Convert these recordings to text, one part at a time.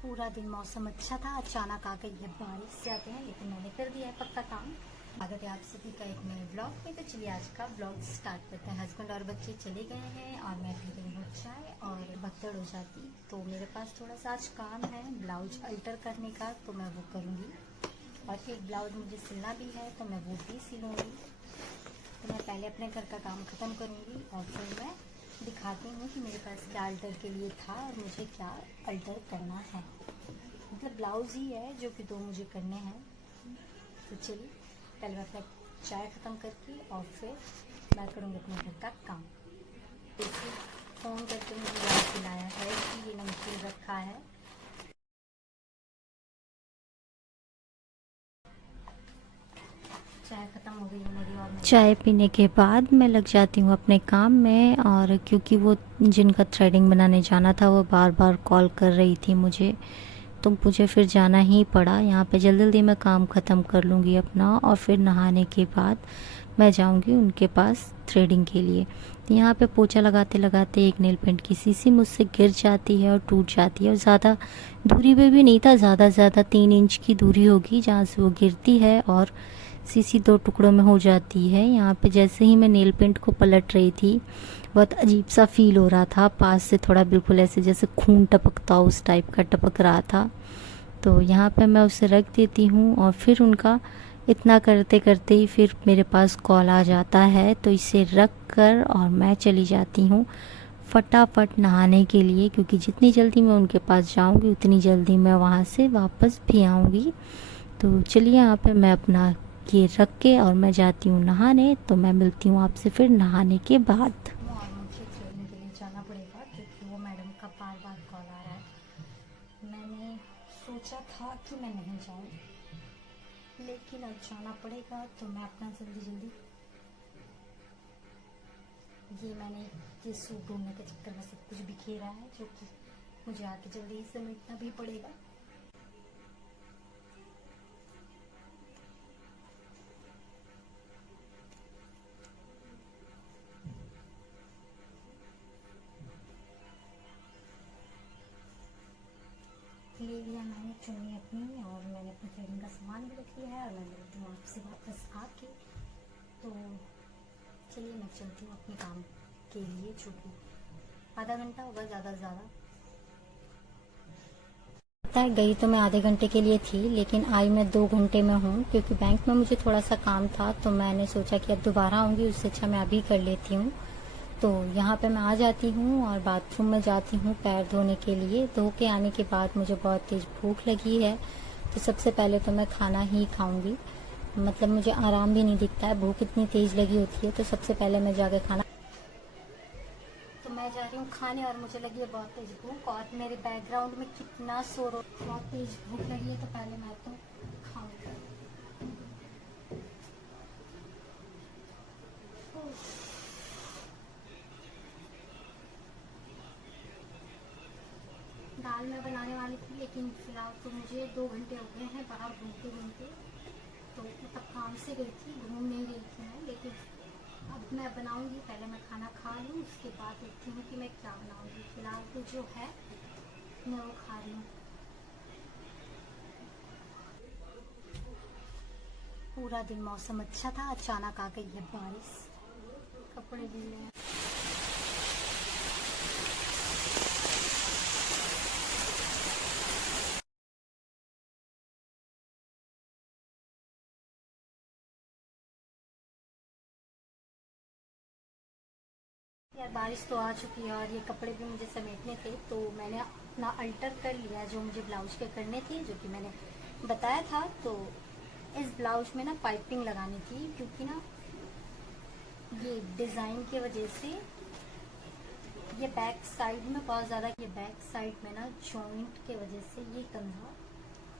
पूरा दिन मौसम अच्छा था, अचानक आ गई है बारिश। जाते हैं, लेकिन मैंने कर दिया है पक्का काम। स्वागत है आप सभी का एक नए ब्लॉग में। तो चलिए आज का ब्लॉग स्टार्ट करते हैं। हस्बैंड और बच्चे चले गए हैं और मैं पी रही हूँ चाय और भगदड़ हो जाती। तो मेरे पास थोड़ा सा आज काम है ब्लाउज अल्टर करने का, तो मैं वो करूँगी। और एक ब्लाउज मुझे सिलना भी है, तो मैं वो भी सिलूँगी। तो मैं पहले अपने घर का काम ख़त्म करूँगी और फिर मैं दिखाती हूँ कि मेरे पास क्या अल्टर के लिए था और मुझे क्या अल्टर करना है। मतलब ब्लाउज ही है जो कि दो मुझे करने हैं। तो चलिए पहले मैं अपना चाय ख़त्म करके और फिर मैं करूँगी अपने घर का काम। देखिए फ़ोन करके मुझे याद दिलाया है कि ये नमकीन रखा है। चाय ख़त्म हो गई है मेरी और चाय पीने के बाद मैं लग जाती हूँ अपने काम में। और क्योंकि वो जिनका थ्रेडिंग बनाने जाना था वो बार बार कॉल कर रही थी मुझे, तो मुझे फिर जाना ही पड़ा। यहाँ पे जल्दी जल्दी मैं काम ख़त्म कर लूँगी अपना और फिर नहाने के बाद मैं जाऊँगी उनके पास थ्रेडिंग के लिए। तो यहाँ पे पोछा लगाते लगाते एक नेल पेंट की शीशी मुझसे गिर जाती है और टूट जाती है। और ज़्यादा दूरी पे भी नहीं था, ज़्यादा 3 इंच की दूरी होगी जहाँ से वो गिरती है और शीशी दो टुकड़ों में हो जाती है। यहाँ पे जैसे ही मैं नेल पेंट को पलट रही थी, बहुत अजीब सा फील हो रहा था। पास से थोड़ा बिल्कुल ऐसे जैसे खून टपकता हो उस टाइप का टपक रहा था। तो यहाँ पे मैं उसे रख देती हूँ और फिर उनका इतना करते करते ही फिर मेरे पास कॉल आ जाता है। तो इसे रख कर और मैं चली जाती हूँ फटाफट नहाने के लिए, क्योंकि जितनी जल्दी मैं उनके पास जाऊँगी उतनी जल्दी मैं वहाँ से वापस भी आऊँगी। तो चलिए यहाँ पे मैं अपना ये रख के और मैं जाती हूँ नहाने। तो मैं मिलती हूँ आपसे फिर नहाने के बाद। और मुझे थ्रेडिंग के लिए जाना पड़ेगा क्योंकि वो मैडम का बार बार कॉल आ रहा है। मैंने सोचा था कि मैं नहीं जाऊँ, लेकिन अब जाना पड़ेगा। तो मैं अपना जल्दी जल्दी मैंने ये सूट ढूंढने के चक्कर में सब कुछ बिखेरा है, जो कि मुझे आके जल्दी ही समेटना भी पड़ेगा। ले लिया मैंने चुन्नी अपनी और मैंने अपनी थ्रेडिंग का सामान भी रख लिया है और मैं मिलती हूँ आपसे वापस आके। तो चलिए मैं चलती हूँ अपने काम के लिए, जो कि आधा घंटा होगा ज़्यादा से ज़्यादा। पता है, गई तो मैं आधे घंटे के लिए थी, लेकिन आई मैं 2 घंटे में हूँ, क्योंकि बैंक में मुझे थोड़ा सा काम था। तो मैंने सोचा कि अब दोबारा आऊँगी, उससे अच्छा मैं अभी कर लेती हूँ। तो यहाँ पे मैं आ जाती हूँ और बाथरूम में जाती हूँ पैर धोने के लिए। धो के आने के बाद मुझे बहुत तेज़ भूख लगी है। तो सबसे पहले तो मैं खाना ही खाऊंगी। मतलब मुझे आराम भी नहीं दिखता है, भूख इतनी तेज़ लगी होती है। तो सबसे पहले मैं जाकर खाना, तो मैं जा रही हूँ खाने और मुझे लगी है बहुत तेज़ भूख। और मेरे बैकग्राउंड में कितना शोर हो, बहुत तेज़ भूख लगी है। तो पहले मैं तो खाऊंगी। दाल मैं बनाने वाली थी, लेकिन फिलहाल तो मुझे 2 घंटे हो गए हैं बाहर घूमते घूमते। तो मतलब काम से गई थी, घूम नहीं गई थी मैं। लेकिन अब मैं बनाऊंगी, पहले मैं खाना खा लूँ, उसके बाद देखती हूँ कि मैं क्या बनाऊंगी। फिलहाल तो जो है मैं वो खा रही हूँ। पूरा दिन मौसम अच्छा था, अचानक आ गई है बारिश। कपड़े गीले हैं। यार बारिश तो आ चुकी है और ये कपड़े भी मुझे समेटने थे। तो मैंने अपना अल्टर कर लिया जो मुझे ब्लाउज के करने थे, जो कि मैंने बताया था। तो इस ब्लाउज में ना पाइपिंग लगानी थी, क्योंकि ना ये डिज़ाइन की वजह से ये बैक साइड में बहुत ज़्यादा, ये बैक साइड में ना जॉइंट के वजह से ये कंधा,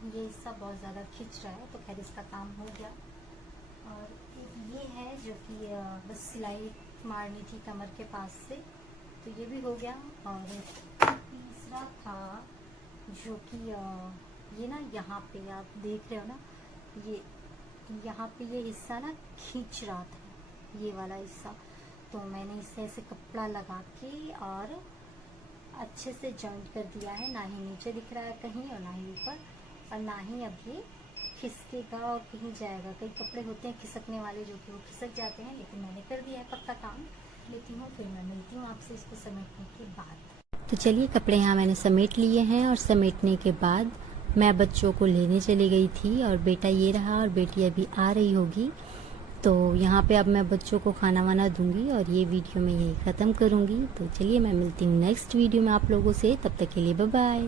ये हिस्सा बहुत ज़्यादा खिंच रहा है। तो खैर इसका काम हो गया। और ये है जो कि बस सिलाई मारनी थी कमर के पास से, तो ये भी हो गया। और तीसरा था जो कि ये ना यहाँ पे आप देख रहे हो ना, ये यहाँ पे ये हिस्सा ना खींच रहा था, ये वाला हिस्सा। तो मैंने इसे ऐसे कपड़ा लगा के और अच्छे से जॉइंट कर दिया है, ना ही नीचे दिख रहा है कहीं और ना ही ऊपर, और ना ही अब ये खिसकेगा और कहीं जाएगा। कई कपड़े होते हैं खिसकने वाले जो कि वो खिसक जाते हैं, लेकिन मैंने कर दिया है पक्का काम। लेती हूँ, फिर मैं मिलती हूँ आपसे इसको समेटने के बाद। तो चलिए, कपड़े यहाँ मैंने समेट लिए हैं और समेटने के बाद मैं बच्चों को लेने चली गई थी और बेटा ये रहा और बेटी अभी आ रही होगी। तो यहाँ पे अब मैं बच्चों को खाना वाना दूंगी और ये वीडियो मैं यही ख़त्म करूँगी। तो चलिए, मैं मिलती हूँ नेक्स्ट वीडियो में आप लोगों से, तब तक के लिए बाय बाय।